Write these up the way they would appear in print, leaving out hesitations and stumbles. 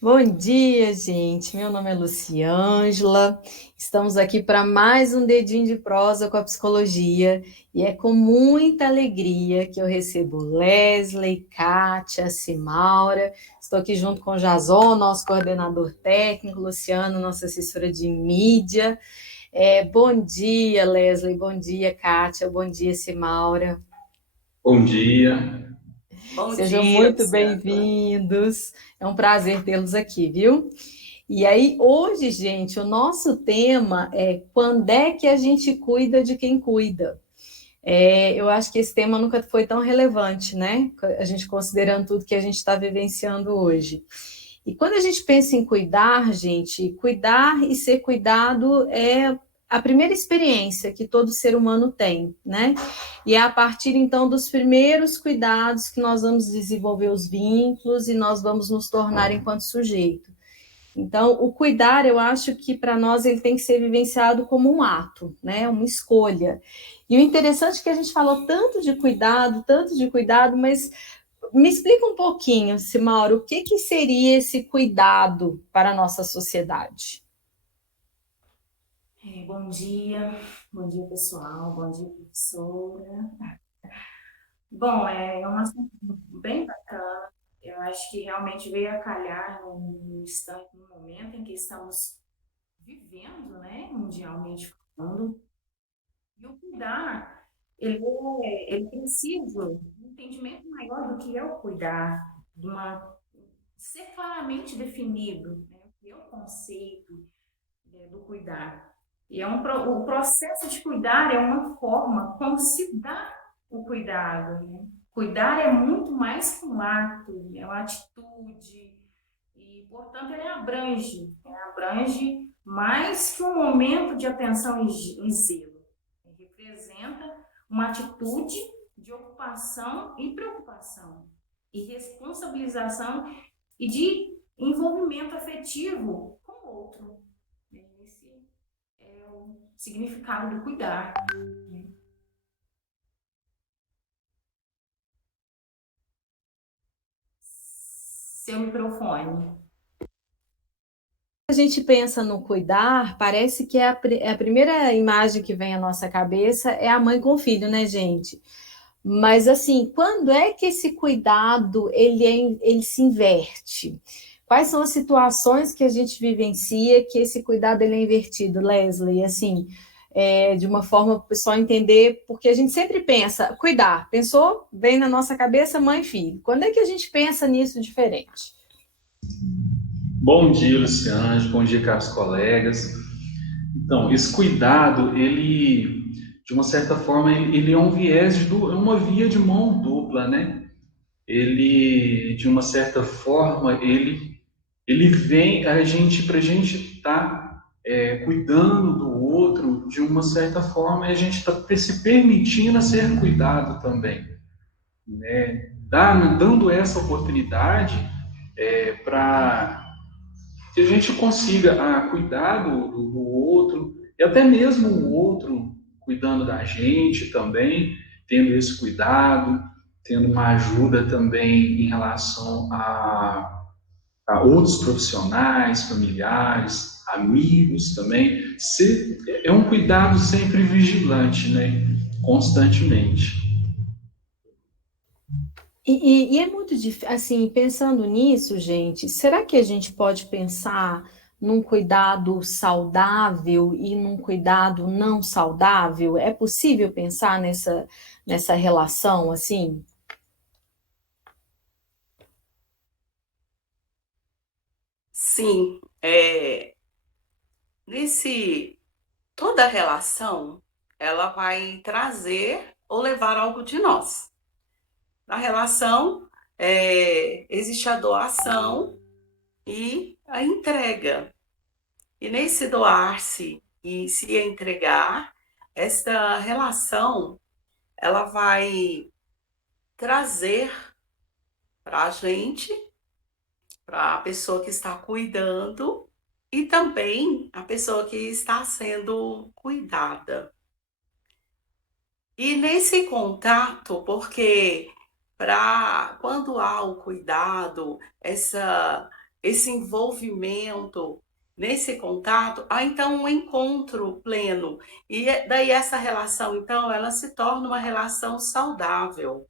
Bom dia, gente. Meu nome é Luciângela. Estamos aqui para mais um Dedinho de Prosa com a Psicologia. E é com muita alegria que eu recebo Lesley, Kátia, Cimaura. Estou aqui junto com o Jason, nosso coordenador técnico, Luciano, nossa assessora de mídia. Bom dia, Lesley. Bom dia, Kátia. Bom dia, Cimaura. Bom dia. Bom Sejam dia, muito Luciana. bem-vindos. É um prazer tê-los aqui, viu? E aí, hoje, gente, o nosso tema é quando é que a gente cuida de quem cuida? Eu acho que esse tema nunca foi tão relevante, né? A gente considerando tudo que a gente está vivenciando hoje. E quando a gente pensa em cuidar, gente, cuidar e ser cuidado é a primeira experiência que todo ser humano tem, né? E é a partir então dos primeiros cuidados que nós vamos desenvolver os vínculos e nós vamos nos tornar enquanto sujeito. Então, o cuidar, eu acho que para nós ele tem que ser vivenciado como um ato, né? Uma escolha. E o interessante é que a gente falou tanto de cuidado, mas me explica um pouquinho, Simauro, o que, que seria esse cuidado para a nossa sociedade? Bom dia pessoal, bom dia professora. Bom, é um assunto bem bacana. Eu acho que realmente veio a calhar no instante, no momento em que estamos vivendo, né, mundialmente falando. E o cuidar, ele precisa de um entendimento maior do que é o cuidar, ser claramente definido, né, o que é o conceito do cuidar. E o processo de cuidar é uma forma como se dá o cuidado, né? Cuidar é muito mais que um ato, é uma atitude, e, portanto, ele abrange mais que um momento de atenção e zelo. Ele representa uma atitude de ocupação e preocupação, e responsabilização e de envolvimento afetivo com o outro. Esse é o significado do cuidar. Seu microfone. A gente pensa no cuidar, parece que é a primeira imagem que vem à nossa cabeça é a mãe com o filho, né, gente? Mas assim, quando é que esse cuidado ele se inverte? Quais são as situações que a gente vivencia que esse cuidado ele é invertido, Leslie? Assim, de uma forma para o pessoal entender, porque a gente sempre pensa, cuidar, pensou? Vem na nossa cabeça mãe e filho. Quando é que a gente pensa nisso diferente? Bom dia, Luciano. Bom dia, caros colegas. Então, esse cuidado, de uma certa forma, ele é um é uma via de mão dupla, né? Ele, de uma certa forma, ele vem para a gente estar cuidando do outro, de uma certa forma, e a gente está se permitindo a ser cuidado também, né? Dando essa oportunidade para que a gente consiga cuidar do outro, e até mesmo o outro cuidando da gente também, tendo esse cuidado, tendo uma ajuda também em relação a outros profissionais, familiares, amigos também. É um cuidado sempre vigilante, né? Constantemente. E é muito difícil, assim, pensando nisso, gente, será que a gente pode pensar num cuidado saudável e num cuidado não saudável? É possível pensar nessa relação, assim? Sim, nesse toda relação ela vai trazer ou levar algo de nós. Na relação existe a doação e a entrega. E nesse doar-se e se entregar, esta relação ela vai trazer para a gente, para a pessoa que está cuidando e também a pessoa que está sendo cuidada. E nesse contato, porque para quando há o cuidado, essa esse envolvimento, nesse contato, há então um encontro pleno. E daí essa relação, então, ela se torna uma relação saudável.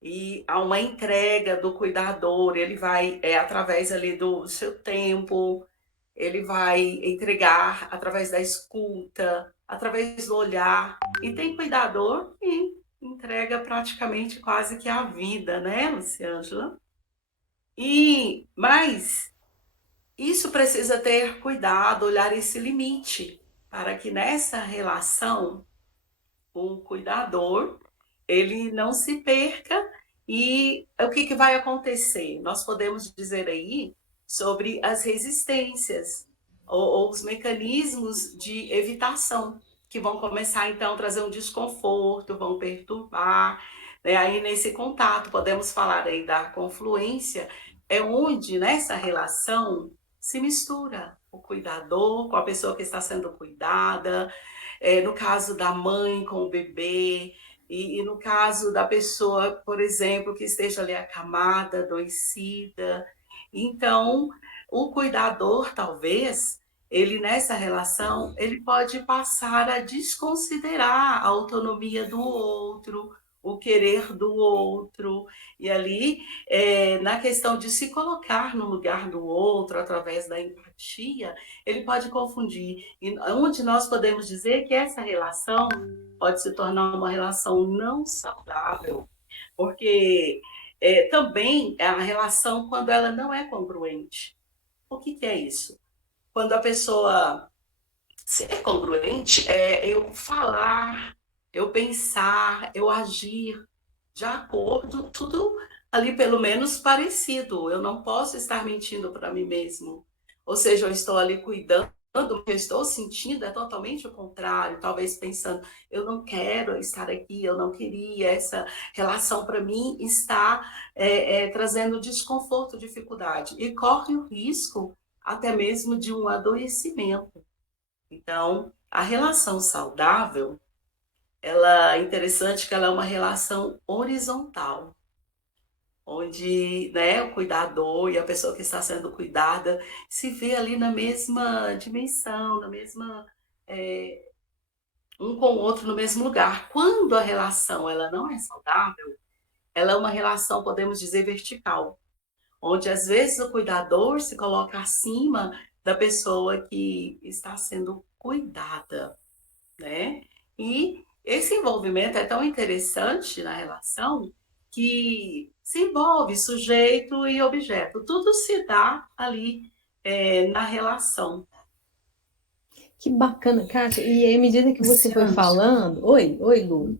E há uma entrega do cuidador, ele vai, através ali do seu tempo, ele vai entregar através da escuta, através do olhar. E tem cuidador que entrega praticamente quase que a vida, né, Luciângela? Mas isso precisa ter cuidado, olhar esse limite, para que nessa relação o cuidador ele não se perca. E o que vai acontecer? Nós podemos dizer aí sobre as resistências ou os mecanismos de evitação que vão começar então a trazer um desconforto, vão perturbar, né? Aí nesse contato podemos falar aí da confluência, é onde nessa relação se mistura o cuidador com a pessoa que está sendo cuidada, no caso da mãe com o bebê, e no caso da pessoa, por exemplo, que esteja ali acamada, adoecida. Então, o cuidador, talvez, ele nessa relação, ele pode passar a desconsiderar a autonomia do outro, o querer do outro, e ali, na questão de se colocar no lugar do outro através da empatia, ele pode confundir. E onde nós podemos dizer que essa relação pode se tornar uma relação não saudável, porque também é a relação quando ela não é congruente. O que é isso? Quando a pessoa ser congruente é eu falar, eu pensar, eu agir de acordo, tudo ali pelo menos parecido. Eu não posso estar mentindo para mim mesmo. Ou seja, eu estou ali cuidando, o que eu estou sentindo é totalmente o contrário. Talvez pensando, eu não quero estar aqui, eu não queria, essa relação para mim está trazendo desconforto, dificuldade. E corre o risco até mesmo de um adoecimento. Então, a relação saudável, ela é interessante que ela é uma relação horizontal, onde, né, o cuidador e a pessoa que está sendo cuidada se vê ali na mesma dimensão, na mesma, é, um com o outro no mesmo lugar. Quando a relação ela não é saudável, ela é uma relação, podemos dizer, vertical, onde às vezes o cuidador se coloca acima da pessoa que está sendo cuidada, né? E esse envolvimento é tão interessante na relação que se envolve sujeito e objeto. Tudo se dá ali na relação. Que bacana, Kátia. E à medida que você foi Luciana, falando. Oi, Lu.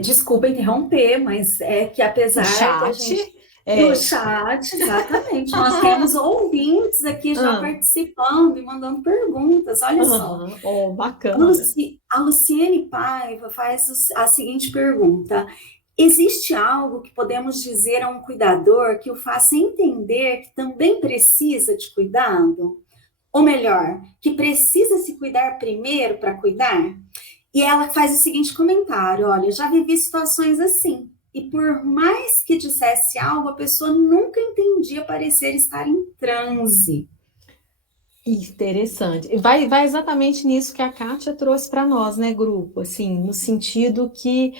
desculpa interromper, mas é que O apesar da chat. gente. No É. chat, exatamente, nós temos ouvintes aqui já Ah, participando e mandando perguntas. Olha só, oh, bacana. A Luciene Paiva faz a seguinte pergunta: existe algo que podemos dizer a um cuidador que o faça entender que também precisa de cuidado? Ou melhor, que precisa se cuidar primeiro para cuidar? E ela faz o seguinte comentário: olha, já vivi situações assim. E por mais que dissesse algo, a pessoa nunca entendia parecer estar em transe. Interessante. Vai exatamente nisso que a Kátia trouxe para nós, né, grupo? Assim, no sentido que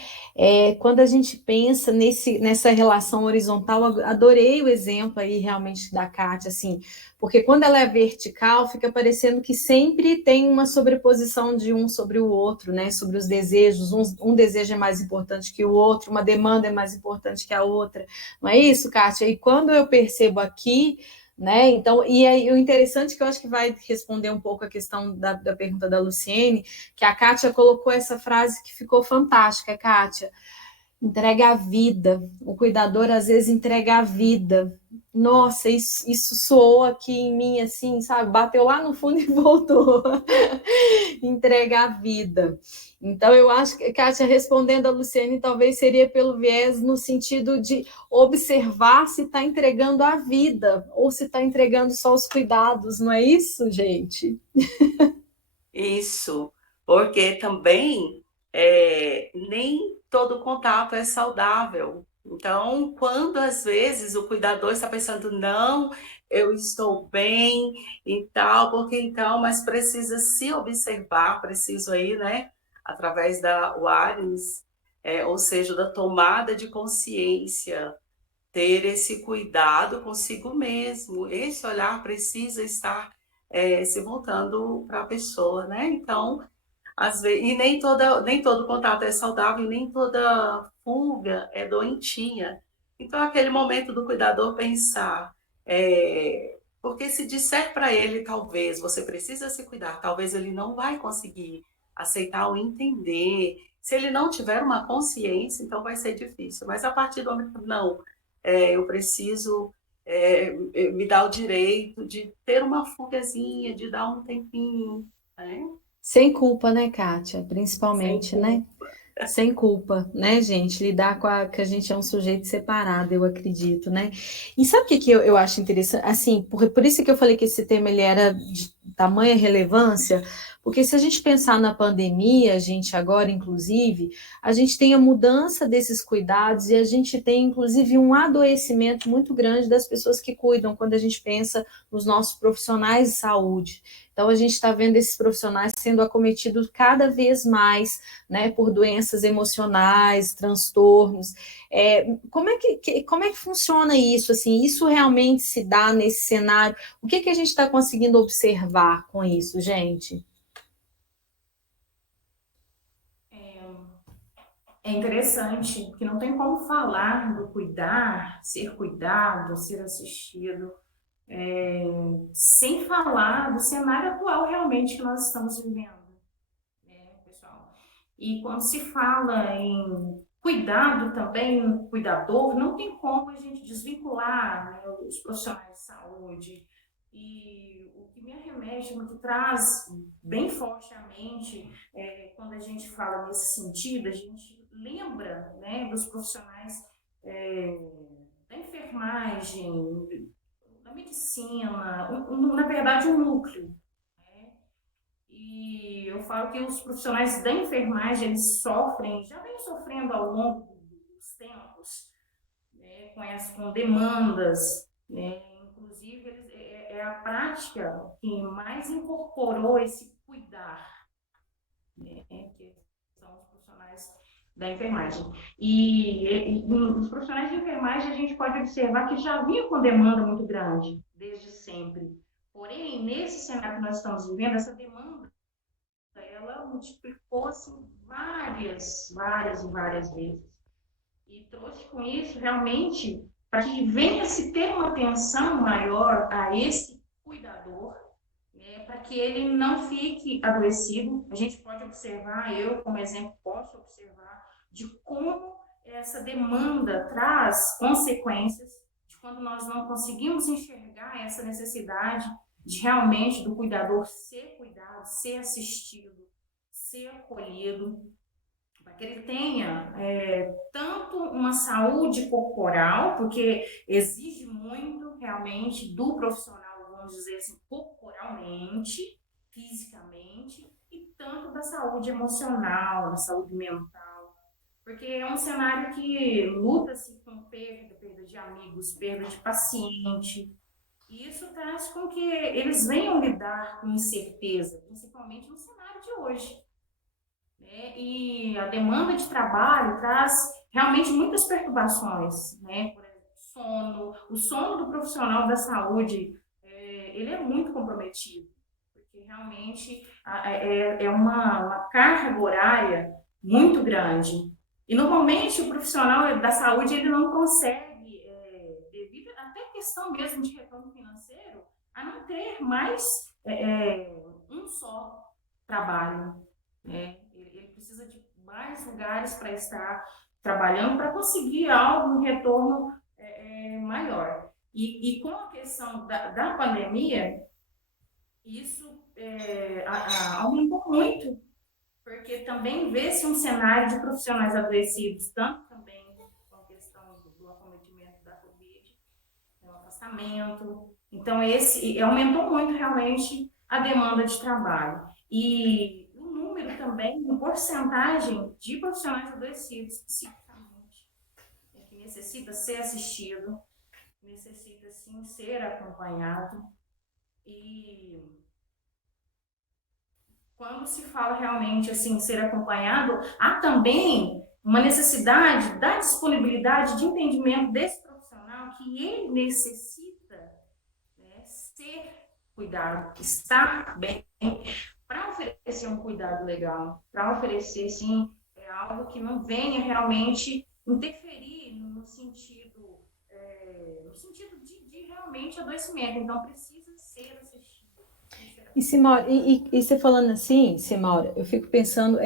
quando a gente pensa nessa relação horizontal, adorei o exemplo aí realmente da Kátia, assim, porque quando ela é vertical, fica parecendo que sempre tem uma sobreposição de um sobre o outro, né? Sobre os desejos, um desejo é mais importante que o outro, uma demanda é mais importante que a outra. Não é isso, Kátia? E quando eu percebo aqui, né? Então, e aí, o interessante que eu acho que vai responder um pouco a questão da pergunta da Luciene, que a Kátia colocou essa frase que ficou fantástica, Kátia. Entrega a vida. O cuidador às vezes entrega a vida. Nossa, isso soou aqui em mim assim, sabe? Bateu lá no fundo e voltou. Entrega a vida. Então, eu acho que, Kátia, respondendo a Luciene, talvez seria pelo viés no sentido de observar se está entregando a vida ou se está entregando só os cuidados, não é isso, gente? Isso, porque também nem todo contato é saudável, Então, quando às vezes o cuidador está pensando, não, eu estou bem e tal, porque então, mas precisa se observar, preciso aí, né, através da awareness, ou seja, da tomada de consciência, ter esse cuidado consigo mesmo. Esse olhar precisa estar se voltando para a pessoa, né? Então, às vezes, e nem todo contato é saudável, e nem toda fuga é doentia. Então, aquele momento do cuidador pensar, porque se disser para ele, talvez você precisa se cuidar, talvez ele não vai conseguir aceitar ou entender. Se ele não tiver uma consciência, então vai ser difícil. Mas a partir do momento que não, eu preciso me dar o direito de ter uma fugazinha, de dar um tempinho, né? Sem culpa, né, Kátia? Sem Principalmente, né? culpa. Sem culpa, né, gente? Lidar com que a gente é um sujeito separado, eu acredito, né? E sabe o que, que eu acho interessante? Assim, por isso que eu falei que esse tema ele era de tamanha relevância, porque se a gente pensar na pandemia, a gente agora, inclusive, a gente tem a mudança desses cuidados e a gente tem, inclusive, um adoecimento muito grande das pessoas que cuidam, quando a gente pensa nos nossos profissionais de saúde. Então, a gente está vendo esses profissionais sendo acometidos cada vez mais, né, por doenças emocionais, transtornos. Como é que funciona isso? Assim, isso realmente se dá nesse cenário? O que a gente está conseguindo observar com isso, gente? É interessante, porque não tem como falar do cuidar, ser cuidado, ser assistido, sem falar do cenário atual realmente que nós estamos vivendo, né, pessoal? E quando se fala em cuidado também, cuidador, não tem como a gente desvincular, né, os profissionais de saúde. E o que me arremete, o que traz bem forte à mente, quando a gente fala nesse sentido, a gente lembra, né, dos profissionais é, da enfermagem, da medicina, na verdade, um núcleo. Né? E eu falo que os profissionais da enfermagem, eles sofrem, já vem sofrendo ao longo dos tempos, né, com demandas, né? Inclusive, é a prática que mais incorporou esse cuidar, né, que são os profissionais da enfermagem. E os profissionais de enfermagem, a gente pode observar que já vinham com demanda muito grande, desde sempre. Porém, nesse cenário que nós estamos vivendo, essa demanda, ela multiplicou-se várias vezes. E trouxe com isso, realmente, para que venha se ter uma atenção maior a esse cuidador, né, para que ele não fique adoecido. A gente pode observar, eu como exemplo posso observar, de como essa demanda traz consequências, de quando nós não conseguimos enxergar essa necessidade de realmente do cuidador ser cuidado, ser assistido, ser acolhido, para que ele tenha tanto uma saúde corporal, porque exige muito realmente do profissional, vamos dizer assim, corporalmente, fisicamente, e tanto da saúde emocional, da saúde mental, porque é um cenário que luta-se com perda de amigos, perda de paciente, e isso traz com que eles venham lidar com incerteza, principalmente no cenário de hoje, né? E a demanda de trabalho traz realmente muitas perturbações, né? Por exemplo, sono, o sono do profissional da saúde, ele é muito comprometido, porque realmente é uma carga horária muito grande. E normalmente o profissional da saúde ele não consegue, devido até questão mesmo de retorno financeiro, a não ter mais um só trabalho, né? Ele precisa de mais lugares para estar trabalhando para conseguir algo, um retorno maior. E com a questão da pandemia, isso aumentou muito, porque também vê-se um cenário de profissionais adoecidos, tanto também com a questão do acometimento da Covid, do afastamento. Então, esse aumentou muito realmente a demanda de trabalho. E o número também, a porcentagem de profissionais adoecidos psiquicamente. necessita ser assistido, necessita sim ser acompanhado. E quando se fala realmente assim, ser acompanhado, há também uma necessidade da disponibilidade de entendimento desse profissional que ele necessita, né, ser cuidado, estar bem, para oferecer um cuidado legal, para oferecer, sim, algo que não venha realmente interferir no sentido de realmente adoecimento. Então, precisa ser assistido. E, Simaura, e você falando assim, Simaura, eu fico pensando,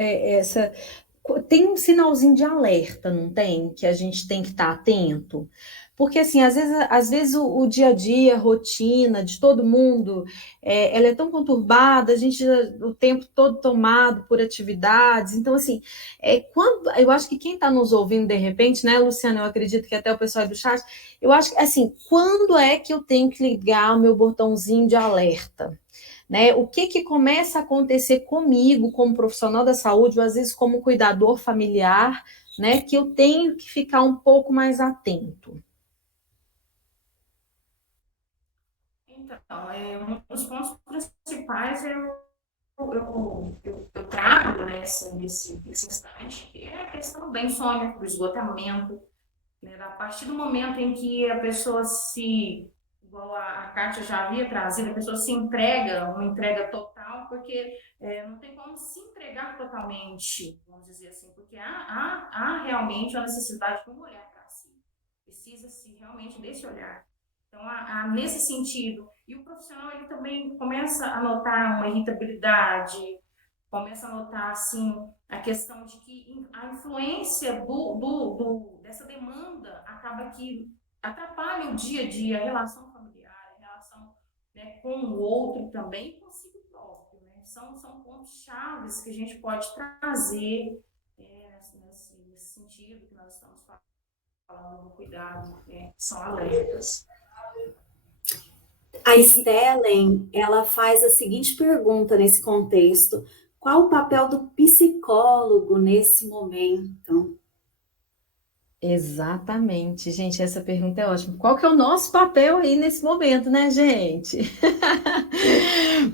tem um sinalzinho de alerta, não tem? Que a gente tem que estar atento? Porque, assim, às vezes o dia a dia, a rotina de todo mundo, ela é tão conturbada, a gente o tempo todo tomado por atividades. Então, assim, eu acho que quem está nos ouvindo de repente, né, Luciana, eu acredito que até o pessoal do chat, eu acho que, assim, quando é que eu tenho que ligar o meu botãozinho de alerta? Né? O que começa a acontecer comigo como profissional da saúde, ou às vezes como cuidador familiar, né? Que eu tenho que ficar um pouco mais atento. Então, um dos pontos principais eu trago nesse instante, que é a questão da insônia, do esgotamento, né? A partir do momento em que a pessoa igual a Kátia já havia trazido, a pessoa se entrega, uma entrega total, porque não tem como se entregar totalmente, vamos dizer assim, porque há realmente a necessidade de um olhar para si. Precisa-se realmente desse olhar. Então, nesse sentido, e o profissional ele também começa a notar uma irritabilidade, começa a notar assim a questão de que a influência dessa demanda acaba que atrapalha o dia a dia, a relação familiar, a relação, né, com o outro também e consigo próprio, né? São pontos chaves que a gente pode trazer nesse sentido que nós estamos falando do cuidado, né? São alertas. A Stellen, ela faz a seguinte pergunta nesse contexto: qual o papel do psicólogo nesse momento? Exatamente, gente, essa pergunta é ótima. Qual que é o nosso papel aí nesse momento, né, gente?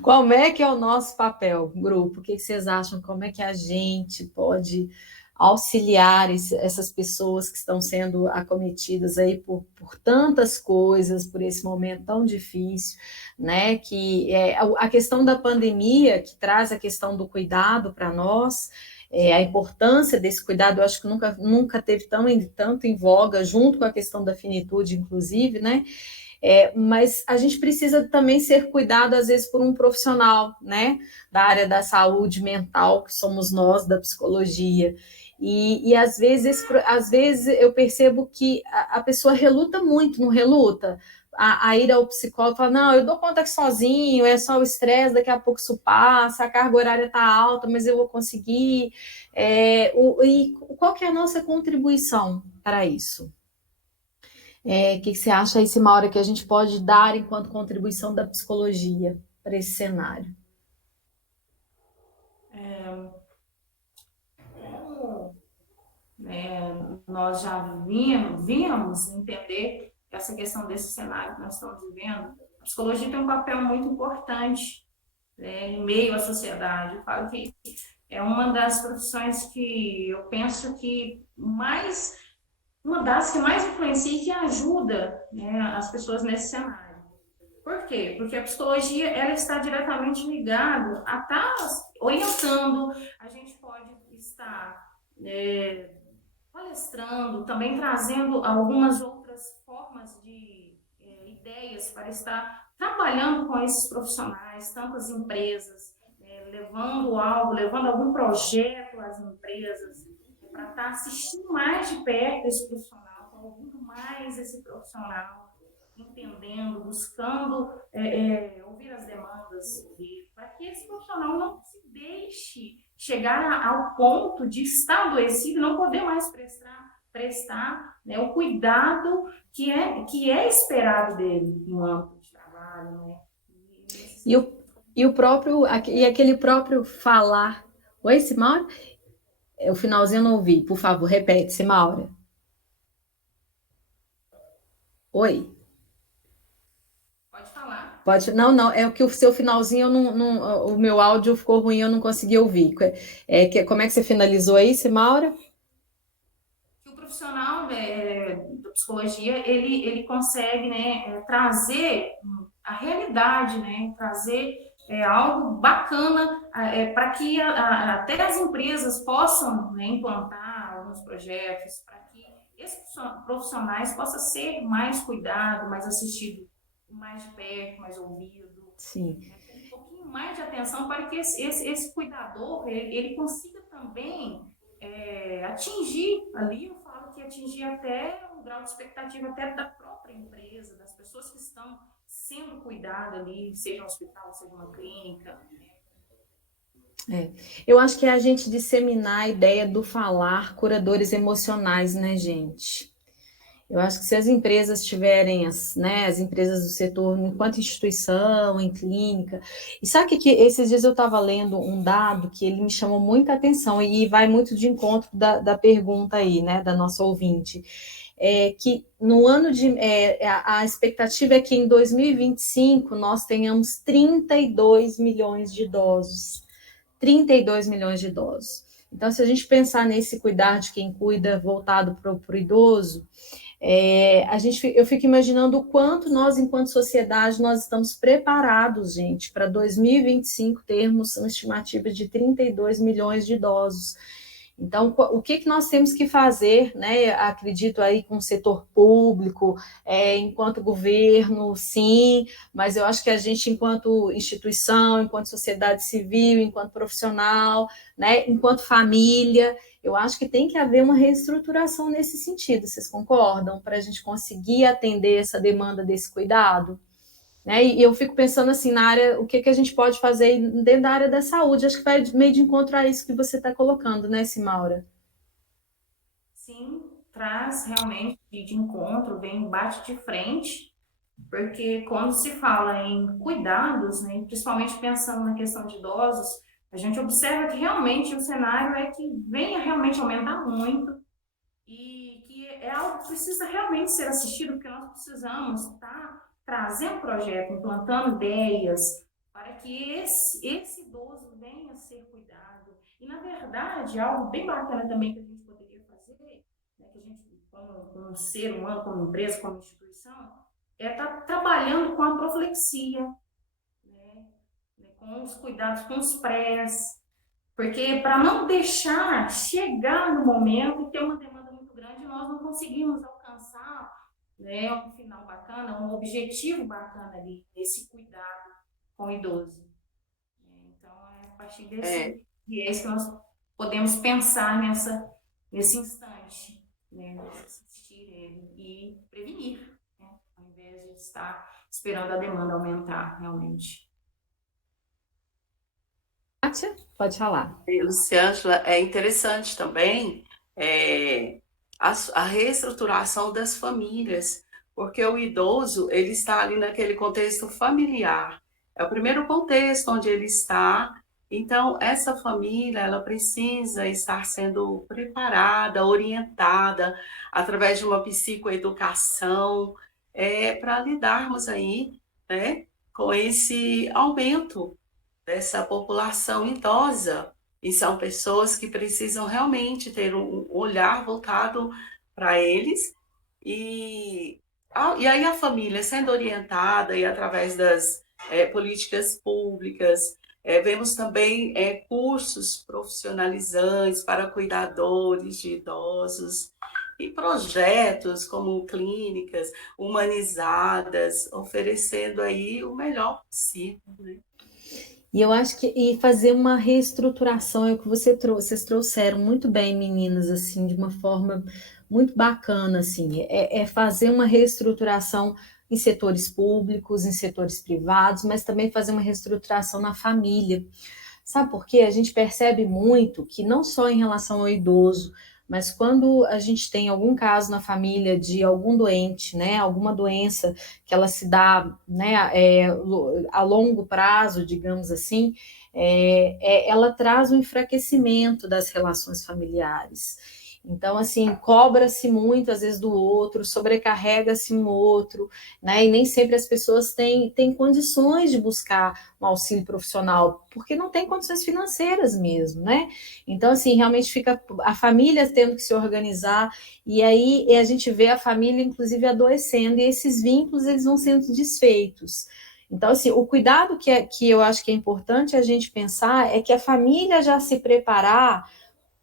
Como é que é o nosso papel, grupo? O que vocês acham? Como é que a gente pode auxiliar essas pessoas que estão sendo acometidas aí por tantas coisas, por esse momento tão difícil, né? Que a questão da pandemia, que traz a questão do cuidado para nós, a importância desse cuidado, eu acho que nunca teve tanto em voga, junto com a questão da finitude, inclusive, né? Mas a gente precisa também ser cuidado, às vezes, por um profissional, né? Da área da saúde mental, que somos nós, da psicologia. E às vezes eu percebo que a pessoa reluta muito, não reluta? A ir ao psicólogo e falar, não, eu dou conta que sozinho, é só o estresse, daqui a pouco isso passa, a carga horária está alta, mas eu vou conseguir. E qual que é a nossa contribuição para isso? Que você acha aí, Simaura, que a gente pode dar enquanto contribuição da psicologia para esse cenário? Nós já vínhamos entender essa questão desse cenário que nós estamos vivendo. A psicologia tem um papel muito importante, né, em meio à sociedade. Eu falo que é uma das profissões que eu penso que uma das que mais influencia e que ajuda, né, as pessoas nesse cenário. Por quê? Porque a psicologia ela está diretamente ligada a estar orientando, a gente pode estar palestrando, também trazendo algumas outras formas de ideias para estar trabalhando com esses profissionais, tantas empresas, levando algum projeto às empresas, para estar assistindo mais de perto esse profissional, ouvindo mais esse profissional, entendendo, buscando ouvir as demandas dele, para que esse profissional não se deixe chegar ao ponto de estar adoecido e não poder mais prestar, né, o cuidado que é esperado dele no âmbito de trabalho, né? E aquele próprio falar. Oi, Simaura? O finalzinho eu não ouvi, por favor, repete, Simaura. Oi. Pode falar. Pode, não, é o que o seu finalzinho, o meu áudio ficou ruim, eu não consegui ouvir. Como é que você finalizou aí, Maura? Que o profissional da psicologia, ele consegue, né, trazer a realidade, né, trazer algo bacana para que até as empresas possam, né, implantar alguns projetos, para que esses profissionais possam ser mais cuidado, mais assistido, mais de perto, mais ouvido, Sim. né, com um pouquinho mais de atenção para que esse cuidador ele consiga também atingir ali, eu falo que atingir até um grau de expectativa até da própria empresa, das pessoas que estão sendo cuidadas ali, seja um hospital, seja uma clínica. Eu acho que é a gente disseminar a ideia do falar curadores emocionais, né, gente? Eu acho que se as empresas tiverem, as empresas do setor, enquanto instituição, em clínica, e sabe que esses dias eu estava lendo um dado que ele me chamou muita atenção e vai muito de encontro da pergunta aí, né, da nossa ouvinte, que no ano a expectativa é que em 2025 nós tenhamos 32 milhões de idosos. 32 milhões de idosos. Então, se a gente pensar nesse cuidar de quem cuida voltado para o idoso, eu fico imaginando o quanto nós, enquanto sociedade, nós estamos preparados, gente, para 2025 termos uma estimativa de 32 milhões de idosos. Então, o que nós temos que fazer, né? Acredito aí com o setor público, enquanto governo, sim, mas eu acho que a gente, enquanto instituição, enquanto sociedade civil, enquanto profissional, né? Enquanto família, eu acho que tem que haver uma reestruturação nesse sentido, vocês concordam? Para a gente conseguir atender essa demanda desse cuidado? Né? E eu fico pensando assim, na área, o que a gente pode fazer dentro da área da saúde, acho que vai meio de encontro a isso que você está colocando, né, Simaura? Sim, traz realmente de encontro, vem bate de frente, porque quando se fala em cuidados, né, principalmente pensando na questão de idosos, a gente observa que realmente o cenário é que venha realmente aumentar muito e que é algo que precisa realmente ser assistido, porque nós precisamos estar trazendo projeto, implantando ideias para que esse idoso venha a ser cuidado. E, na verdade, algo bem bacana também que a gente poderia fazer, né, que a gente, como ser humano, como empresa, como instituição, é estar trabalhando com a proflexia, com os cuidados com os prés, porque para não deixar chegar no momento e ter uma demanda muito grande, nós não conseguimos alcançar, né, um final bacana, um objetivo bacana ali, esse cuidado com o idoso. Então, é a partir desse viés que nós podemos pensar nesse instante, né, assistir ele e prevenir, né, ao invés de estar esperando a demanda aumentar realmente. Kátia, pode falar. Luciângela, é interessante também a reestruturação das famílias, porque o idoso ele está ali naquele contexto familiar. É o primeiro contexto onde ele está. Então, essa família ela precisa estar sendo preparada, orientada através de uma psicoeducação para lidarmos aí, né, com esse aumento dessa população idosa. E são pessoas que precisam realmente ter um olhar voltado para eles. E aí a família sendo orientada e através das políticas públicas, vemos também cursos profissionalizantes para cuidadores de idosos e projetos como clínicas humanizadas, oferecendo aí o melhor possível, né? E eu acho que fazer uma reestruturação é o que vocês trouxeram muito bem, meninas, assim, de uma forma muito bacana, assim, fazer uma reestruturação em setores públicos, em setores privados, mas também fazer uma reestruturação na família. Sabe por quê? A gente percebe muito que não só em relação ao idoso, mas quando a gente tem algum caso na família de algum doente, né, alguma doença que ela se dá, né, a longo prazo, digamos assim, ela traz um enfraquecimento das relações familiares. Então, assim, cobra-se muito, às vezes, do outro, sobrecarrega-se um outro, né? E nem sempre as pessoas têm condições de buscar um auxílio profissional, porque não tem condições financeiras mesmo, né? Então, assim, realmente fica a família tendo que se organizar, e aí a gente vê a família, inclusive, adoecendo, e esses vínculos, eles vão sendo desfeitos. Então, assim, o cuidado que eu acho que é importante a gente pensar é que a família já se preparar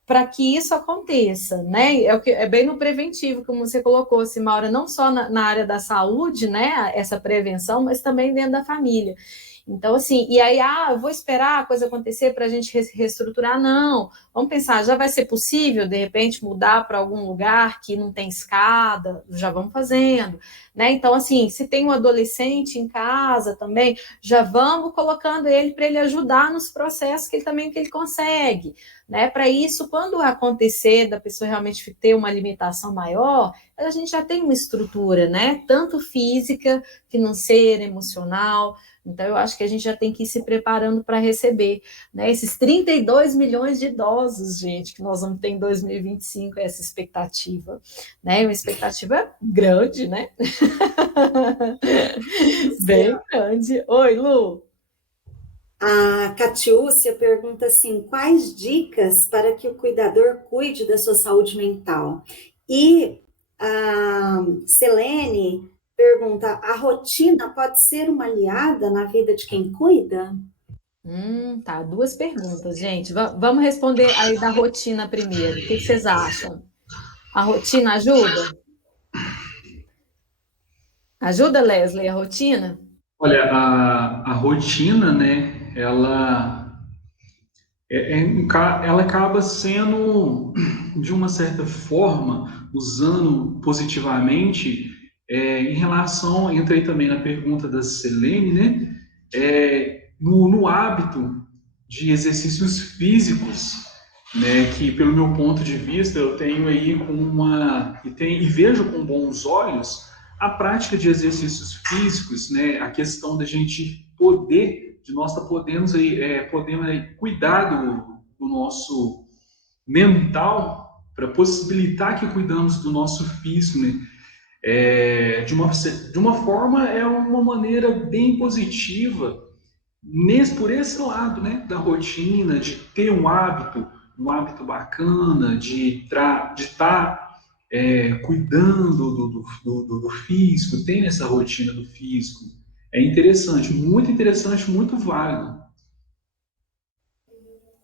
para que isso aconteça, né? É bem no preventivo, como você colocou, assim, Maura, não só na área da saúde, né? Essa prevenção, mas também dentro da família. Então, assim, e aí, eu vou esperar a coisa acontecer para a gente reestruturar? Não. Vamos pensar, já vai ser possível, de repente, mudar para algum lugar que não tem escada? Já vamos fazendo, né? Então, assim, se tem um adolescente em casa também, já vamos colocando ele para ele ajudar nos processos que ele consegue, né? Para isso, quando acontecer da pessoa realmente ter uma limitação maior, a gente já tem uma estrutura, né? Tanto física, financeira, emocional. Então, eu acho que a gente já tem que ir se preparando para receber, né? Esses 32 milhões de idosos, gente, que nós vamos ter em 2025, essa expectativa, né? Uma expectativa grande, né? Bem grande. Oi, Lu. A Catiúcia pergunta assim: quais dicas para que o cuidador cuide da sua saúde mental? E a Selene pergunta: a rotina pode ser uma aliada na vida de quem cuida? Tá. Duas perguntas, gente. Vamos responder aí da rotina primeiro. O que vocês acham? A rotina ajuda? Ajuda, Leslie, a rotina? Olha, a rotina, né, ela acaba sendo, de uma certa forma, usando positivamente, em relação, entrei também na pergunta da Selene, né, no hábito de exercícios físicos, né, que pelo meu ponto de vista eu tenho aí e vejo com bons olhos a prática de exercícios físicos, né, a questão da gente de nós estar podemos aí cuidar do nosso mental para possibilitar que cuidamos do nosso físico, né? De uma forma, é uma maneira bem positiva por esse lado, né, da rotina, de ter um hábito bacana, de estar cuidando do físico, tem essa rotina do físico. É interessante, muito válido.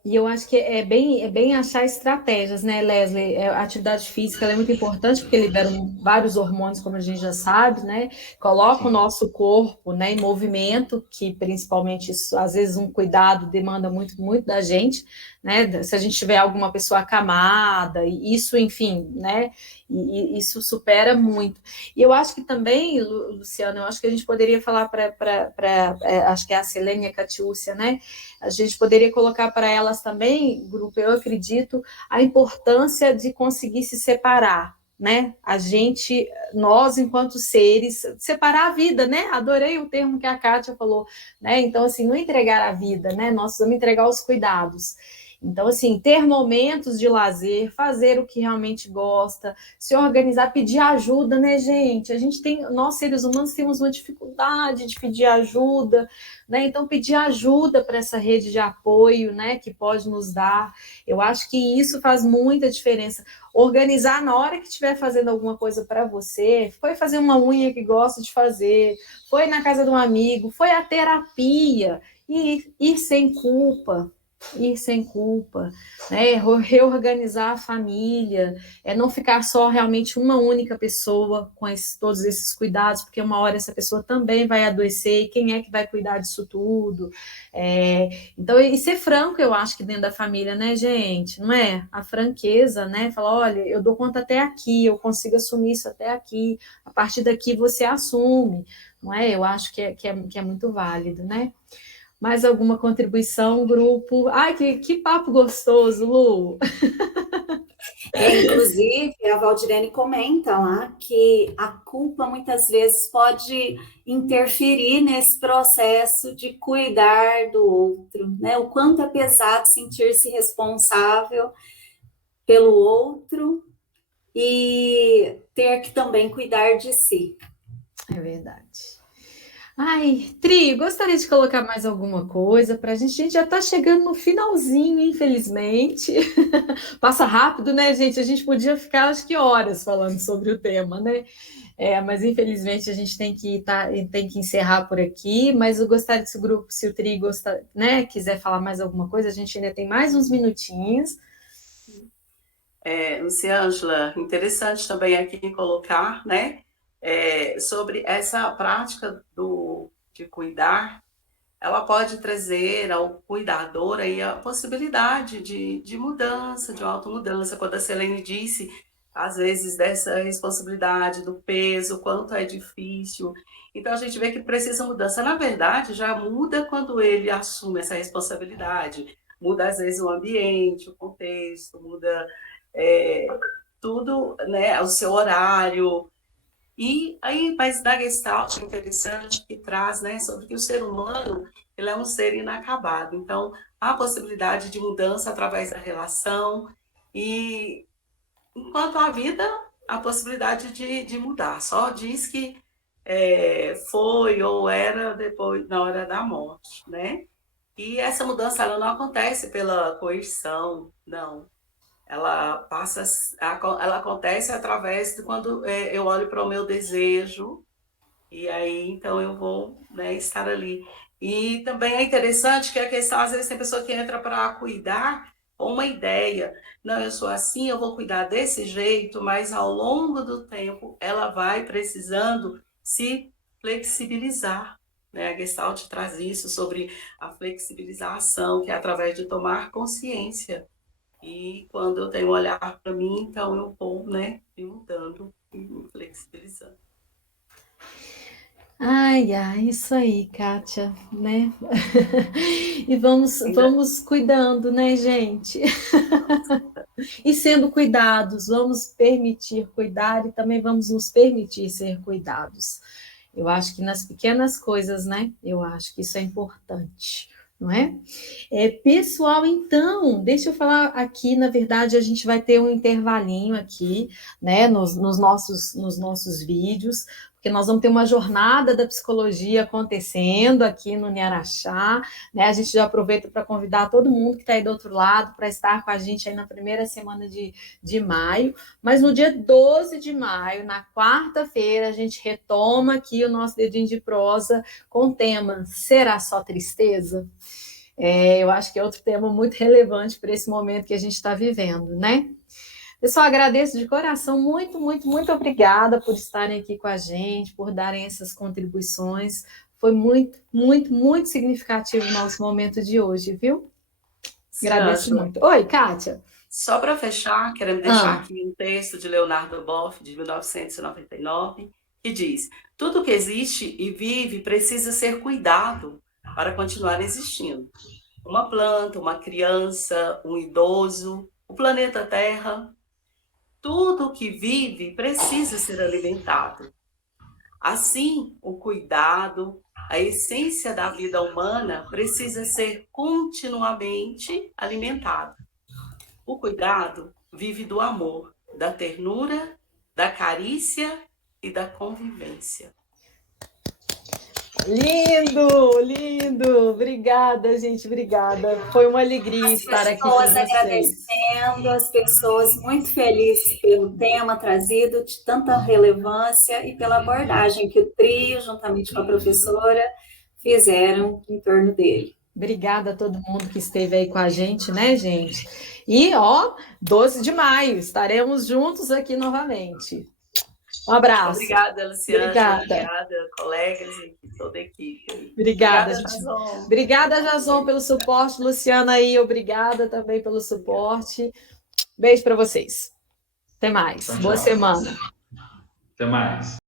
E eu acho que é bem achar estratégias, né, Leslie? A atividade física ela é muito importante porque libera vários hormônios, como a gente já sabe, né? Coloca o nosso corpo, né, em movimento, que principalmente isso, às vezes um cuidado demanda muito, muito da gente, né? Se a gente tiver alguma pessoa acamada, isso, enfim, né? E isso supera muito. E eu acho que também, Luciana, eu acho que a gente poderia falar acho que é a Selene e a Catiúcia, né? A gente poderia colocar para elas também, grupo, eu acredito, a importância de conseguir se separar, né? Nós, enquanto seres, separar a vida, né? Adorei o termo que a Kátia falou, né? Então, assim, não entregar a vida, né? Nós vamos entregar os cuidados. Então, assim, ter momentos de lazer, fazer o que realmente gosta, se organizar, pedir ajuda, né, gente? Nós seres humanos temos uma dificuldade de pedir ajuda, né? Então, pedir ajuda para essa rede de apoio, né, que pode nos dar. Eu acho que isso faz muita diferença. Organizar na hora que estiver fazendo alguma coisa para você, foi fazer uma unha que gosta de fazer, foi na casa de um amigo, foi à terapia, e ir sem culpa, né? Reorganizar a família, não ficar só realmente uma única pessoa com todos esses cuidados, porque uma hora essa pessoa também vai adoecer, e quem é que vai cuidar disso tudo? Então, e ser franco, eu acho que dentro da família, né, gente? Não é? A franqueza, né? Falar, olha, eu dou conta até aqui, eu consigo assumir isso até aqui, a partir daqui você assume, não é? Eu acho que é muito válido, né? Mais alguma contribuição, grupo? Ai, que papo gostoso, Lu! Inclusive, a Valdirene comenta lá que a culpa muitas vezes pode interferir nesse processo de cuidar do outro, né? O quanto é pesado sentir-se responsável pelo outro, e ter que também cuidar de si. É verdade. Ai, Tri, gostaria de colocar mais alguma coisa para a gente? A gente já está chegando no finalzinho, infelizmente. Passa rápido, né, gente? A gente podia ficar, acho que horas falando sobre o tema, né? Mas infelizmente a gente tem que encerrar por aqui. Mas eu gostaria se o grupo, se o Tri né, quiser falar mais alguma coisa, a gente ainda tem mais uns minutinhos. Luciângela, interessante também aqui colocar, né, sobre essa prática de cuidar, ela pode trazer ao cuidador aí a possibilidade de mudança, de automudança. Quando a Selene disse, às vezes, dessa responsabilidade do peso, quanto é difícil. Então, a gente vê que precisa mudança. Na verdade, já muda quando ele assume essa responsabilidade. Muda, às vezes, o ambiente, o contexto, muda tudo, né, o seu horário. E aí, mas da Gestalt é interessante que traz, né, sobre que o ser humano, ele é um ser inacabado. Então, há a possibilidade de mudança através da relação e, enquanto a vida, a possibilidade de mudar. Só diz que foi ou era depois, na hora da morte, né? E essa mudança, ela não acontece pela coerção, não. Ela acontece através de quando eu olho para o meu desejo e aí então eu vou, né, estar ali. E também é interessante que a questão, às vezes tem pessoa que entra para cuidar com uma ideia, não, eu sou assim, eu vou cuidar desse jeito, mas ao longo do tempo ela vai precisando se flexibilizar, né? A Gestalt traz isso sobre a flexibilização, que é através de tomar consciência. E quando eu tenho um olhar para mim, então eu vou, né, me mudando e me flexibilizando. Ai, ai, isso aí, Kátia, né? E vamos cuidando, né, gente? E sendo cuidados, vamos permitir cuidar e também vamos nos permitir ser cuidados. Eu acho que nas pequenas coisas, né? Eu acho que isso é importante, não é? Pessoal, então, deixa eu falar aqui, na verdade, a gente vai ter um intervalinho aqui, né, nos nossos vídeos, porque nós vamos ter uma jornada da psicologia acontecendo aqui no Niaraxá, né? A gente já aproveita para convidar todo mundo que está aí do outro lado para estar com a gente aí na primeira semana de maio, mas no dia 12 de maio, na quarta-feira, a gente retoma aqui o nosso dedinho de prosa com o tema Será Só Tristeza? Eu acho que é outro tema muito relevante para esse momento que a gente está vivendo, né? Pessoal, agradeço de coração, muito, muito, muito obrigada por estarem aqui com a gente, por darem essas contribuições. Foi muito, muito, muito significativo o nosso momento de hoje, viu? Agradeço muito. Oi, Kátia. Só para fechar, queremos deixar aqui um texto de Leonardo Boff, de 1999, que diz: tudo que existe e vive precisa ser cuidado para continuar existindo. Uma planta, uma criança, um idoso, o planeta Terra, tudo que vive precisa ser alimentado. Assim, o cuidado, a essência da vida humana precisa ser continuamente alimentado. O cuidado vive do amor, da ternura, da carícia e da convivência. Lindo, lindo. Obrigada, gente, obrigada. Foi uma alegria estar aqui com vocês. Agradecendo, as pessoas muito felizes pelo tema trazido, de tanta relevância e pela abordagem que o trio, juntamente com a professora, fizeram em torno dele. Obrigada a todo mundo que esteve aí com a gente, né, gente? E, 12 de maio, estaremos juntos aqui novamente. Um abraço. Obrigada, Luciana. Obrigada, colegas e toda a equipe. Obrigada, Jason. Obrigada, Jason, pelo suporte. Luciana aí, obrigada também pelo suporte. Beijo para vocês. Até mais. Tchau, Boa semana. Até mais.